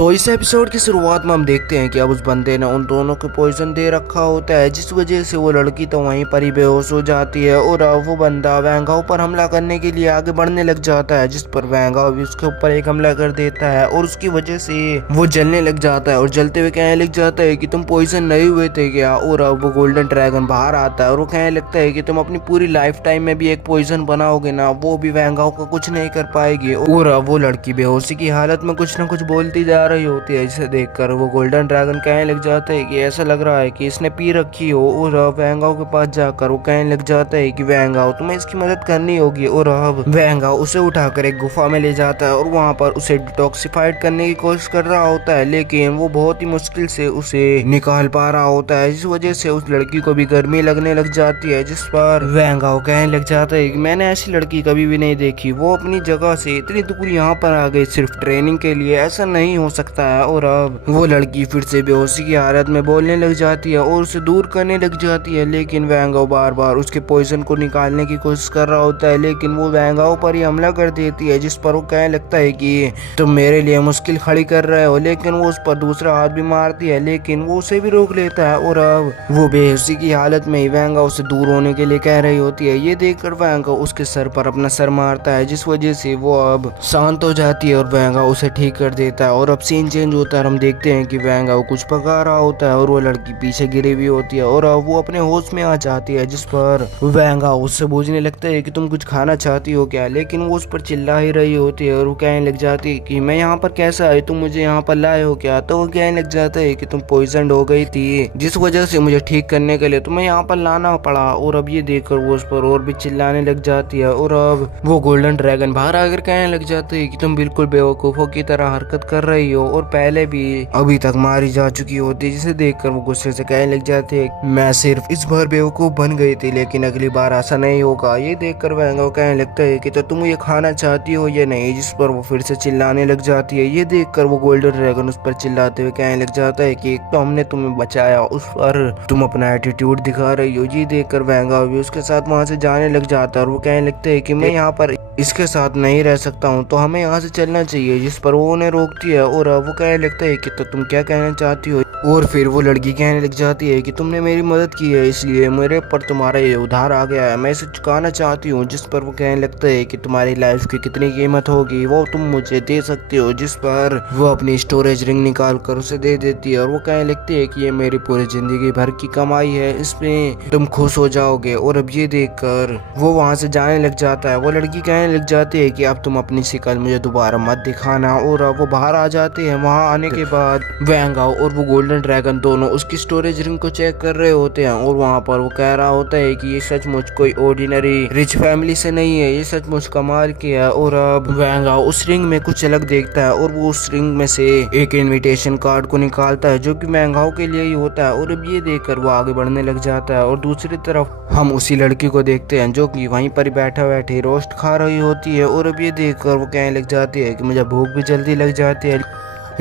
तो इस एपिसोड की शुरुआत में हम देखते हैं कि अब उस बंदे ने उन दोनों को पॉइजन दे रखा होता है, जिस वजह से वो लड़की तो वहीं पर ही बेहोश हो जाती है और अब वो बंदा वैंगाओ पर हमला करने के लिए आगे बढ़ने लग जाता है, जिस पर वैंगाओ भी उसके ऊपर एक हमला कर देता है और उसकी वजह से वो जलने लग जाता है और जलते हुए कहने लग जाता है कि तुम पॉइजन नहीं हुए थे क्या। और अब वो गोल्डन ड्रैगन बाहर आता है और वो कहने लगता है कि तुम अपनी पूरी लाइफ टाइम में भी एक पॉइजन बनाओगे ना, वो भी वैंगाओ का कुछ नहीं कर पाएगी। और अब वो लड़की बेहोशी की हालत में कुछ ना कुछ बोलती जा रही होती है, जिसे देखकर वो गोल्डन ड्रैगन कहने लग जाता है कि ऐसा लग रहा है कि इसने पी रखी हो। और अब वैंगाओ के पास जाकर वो कहने लग जाता है कि वैंगाओ तुम्हें इसकी मदद करनी होगी। और अब वैंगाओ उसे उठाकर एक गुफा में ले जाता है और वहाँ पर उसे डिटॉक्सिफाइड करने की कोशिश कर रहा होता है, लेकिन वो बहुत ही मुश्किल से उसे निकाल पा रहा होता है, जिस वजह से उस लड़की को भी गर्मी लगने लग जाती है। जिस पर वैंगाओ कहने लग जाता है कि मैंने ऐसी लड़की कभी भी नहीं देखी, वो अपनी जगह से इतनी दूर यहाँ पर आ गई सिर्फ ट्रेनिंग के लिए, ऐसा नहीं हो सकता है। और अब वो लड़की फिर से बेहोशी की हालत में बोलने लग जाती है और उसे दूर करने लग जाती है, लेकिन वैंगाओ बार बार उसके पॉइजन को निकालने की कोशिश कर रहा होता है, लेकिन वो वैंगाओ पर ही हमला कर देती है, जिस पर वो कहने लगता है कि तुम मेरे लिए मुश्किल खड़ी कर रहे हो। लेकिन वो उस पर दूसरा हाथ भी मारती है, लेकिन वो उसे भी रोक लेता है और अब वो बेहोशी की हालत में ही वैंगाओ से दूर होने के लिए कह रही होती है। ये देखकर वैंगाओ उसके सर पर अपना सर मारता है, जिस वजह से वो अब शांत हो जाती है और वैंगाओ उसे ठीक कर देता है। और अब सीन चेंज होता है और हम देखते हैं कि वैंगाओ कुछ पका रहा होता है और वो लड़की पीछे गिरी हुई होती है और अब वो अपने होश में आ जाती है, जिस पर वैंगाओ उससे पूछने लगता है कि तुम कुछ खाना चाहती हो क्या, लेकिन वो उस पर चिल्ला ही रही होती है और वो कहने लग जाती है कि मैं यहाँ पर कैसे आई, तुम मुझे यहाँ पर लाए हो क्या। तो वो कहने लग जाता है कि तुम पॉइजन हो गई थी, जिस वजह से मुझे ठीक करने के लिए तुम्हें यहाँ पर लाना पड़ा। और अब ये देखकर वो उस पर और भी चिल्लाने लग जाती है और अब वो गोल्डन ड्रैगन बाहर आकर कहने लग जाते है कि तुम बिल्कुल बेवकूफों की तरह हरकत कर रही हो और पहले भी अभी तक मारी जा चुकी होती है, जिसे देखकर वो गुस्से से कहने लग जाते हैं मैं सिर्फ इस बार बेवकूफ बन गई थी, लेकिन अगली बार ऐसा नहीं होगा। ये देखकर वैंगाओ कहने लगता है कि तो तुम ये खाना चाहती हो या नहीं, जिस पर वो फिर से चिल्लाने लग जाती है। ये देखकर वो गोल्डन ड्रैगन उस पर चिल्लाते हुए कहने लग जाता है कि तो हमने तुम्हें बचाया, उस पर तुम अपना एटीट्यूड दिखा रही हो। ये देखकर वैंगाओ भी उसके साथ वहां से जाने लग जाता है और वो कहने लगता है कि मैं यहाँ पर इसके साथ नहीं रह सकता हूँ, तो हमें यहाँ से चलना चाहिए, जिस पर वो उन्हें रोकती है। और वो कहने लगता है कि तो तुम क्या कहना चाहती हो। और फिर वो लड़की कहने लग जाती है कि तुमने मेरी मदद की है, इसलिए मेरे पर तुम्हारा ये उधार आ गया है, मैं इसे चुकाना चाहती हूँ। जिस पर वो कहने लगता है कि तुम्हारी लाइफ की कितनी कीमत होगी वो तुम मुझे दे सकती हो, जिस पर वो अपनी स्टोरेज रिंग निकाल कर उसे दे देती है और वो कहने लगती है कि ये मेरी पूरी जिंदगी भर की कमाई है, इसमें तुम खुश हो जाओगे। और अब ये देखकर वो वहाँ से जाने लग जाता है। वो लड़की कहने लग जाती है कि अब तुम अपनी शिकल मुझे दोबारा मत दिखाना। और अब वो बाहर आ जाते हैं। वहाँ आने के बाद वैंगाओ और वो गोल्डन ड्रैगन दोनों उसकी स्टोरेज रिंग को चेक कर रहे होते हैं और वहाँ पर वो कह रहा होता है कि ये सचमुच कोई ऑर्डिनरी रिच फैमिली से नहीं है, ये सचमुच कमाल किया है। और अब वैंगाओ उस रिंग में कुछ अलग देखता है और वो उस रिंग में से एक इनविटेशन कार्ड को निकालता है, जो कि वैंगाओ के लिए ही होता है। और अब ये देखकर वो आगे बढ़ने लग जाता है और दूसरी तरफ हम उसी लड़की को देखते हैं जो कि वहीं पर बैठा बैठे रोस्ट खा रही होती है। और अब ये देखकर वो कहने लग जाती है कि मुझे भूख भी जल्दी लग जाती है,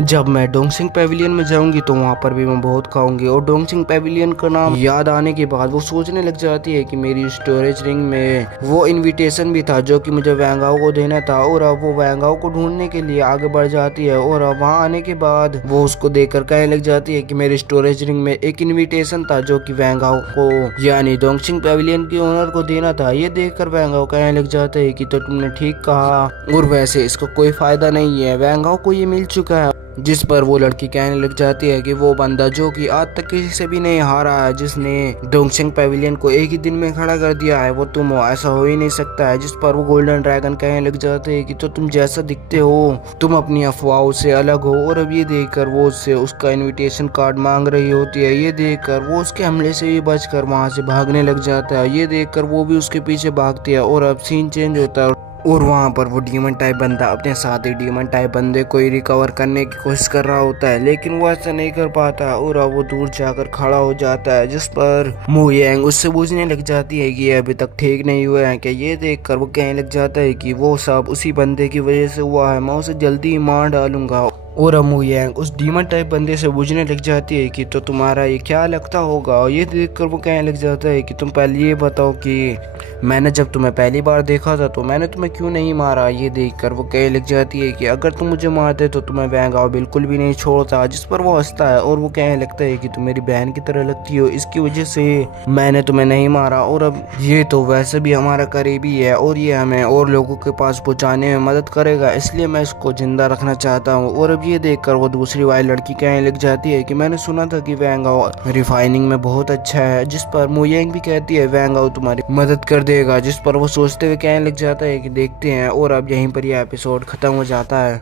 जब मैं डोंगसिंग पैविलियन में जाऊंगी तो वहाँ पर भी मैं बहुत खाऊंगी। और डोंगसिंग पैविलियन का नाम याद आने के बाद वो सोचने लग जाती है कि मेरी स्टोरेज रिंग में वो इनविटेशन भी था जो कि मुझे वैंगाओ को देना था। और अब वो वैंगाओ को ढूंढने के लिए आगे बढ़ जाती है और अब वहाँ आने के बाद वो उसको देखकर कहने लग जाती है कि मेरी स्टोरेज रिंग में एक इन्विटेशन था जो कि वैंगाओ को यानी डोंगसिंग पैविलियन के ओनर को देना था। ये देखकर वैंगाओ कहने लग जाते है कि तो तुमने ठीक कहा, और वैसे इसका कोई फायदा नहीं है, वैंगाओ को ये मिल चुका है। जिस पर वो लड़की कहने लग जाती है कि वो बंदा जो कि आज तक किसी से भी नहीं हारा है, जिसने डोंगसिंग पैविलियन को एक ही दिन में खड़ा कर दिया है, वो तुम हो, ऐसा हो ही नहीं सकता है। जिस पर वो गोल्डन ड्रैगन कहने लग जाते हैं कि तो तुम जैसा दिखते हो तुम अपनी अफवाहों से अलग हो। और अब ये देखकर वो उससे उसका इनविटेशन कार्ड मांग रही होती है। ये देखकर वो उसके हमले से भी बचकर वहां से भागने लग जाता है। ये देखकर वो भी उसके पीछे भागती है और अब सीन चेंज होता है और वहाँ पर वो डीमन टाइप बंदा अपने साथ ही डीमन टाइप बंदे को ही रिकवर करने की कोशिश कर रहा होता है, लेकिन वो ऐसा नहीं कर पाता और अब वो दूर जाकर खड़ा हो जाता है। जिस पर मु यांग उससे पूछने लग जाती है कि ये अभी तक ठीक नहीं हुआ है क्या। ये देखकर वो कहने लग जाता है कि वो सब उसी बंदे की वजह से हुआ है, मैं उसे जल्दी ही मार डालूंगा। और अमू यांग उस डीमन टाइप बंदे से पूछने लग जाती है कि तो तुम्हारा ये क्या लगता होगा। और ये देखकर वो कहने लग जाता है कि तुम पहले ये बताओ कि मैंने जब तुम्हें पहली बार देखा था तो मैंने तुम्हें क्यों नहीं मारा। ये देखकर वो कहने लग जाती है कि अगर तुम मुझे मारते तो तुम्हें वैंग हाओ बिल्कुल भी नहीं छोड़ता। जिस पर वो हंसता है और वो कहने लगता है कि तुम मेरी बहन की तरह लगती हो, इसकी वजह से मैंने तुम्हें नहीं मारा। और अब ये तो वैसे भी हमारा करीबी है और ये हमें और लोगों के पास पहुंचाने में मदद करेगा, इसलिए मैं इसको जिंदा रखना चाहता हूँ। और अब ये देखकर वो दूसरी वाली लड़की कहने लग जाती है कि मैंने सुना था कि वैंग हाओ रिफाइनिंग में बहुत अच्छा है। जिस पर मू यांग भी कहती है वैंग हाओ तुम्हारी मदद कर देगा। जिस पर वो सोचते हुए कहने लग जाता है कि देखते हैं। और अब यहीं पर यह एपिसोड खत्म हो जाता है।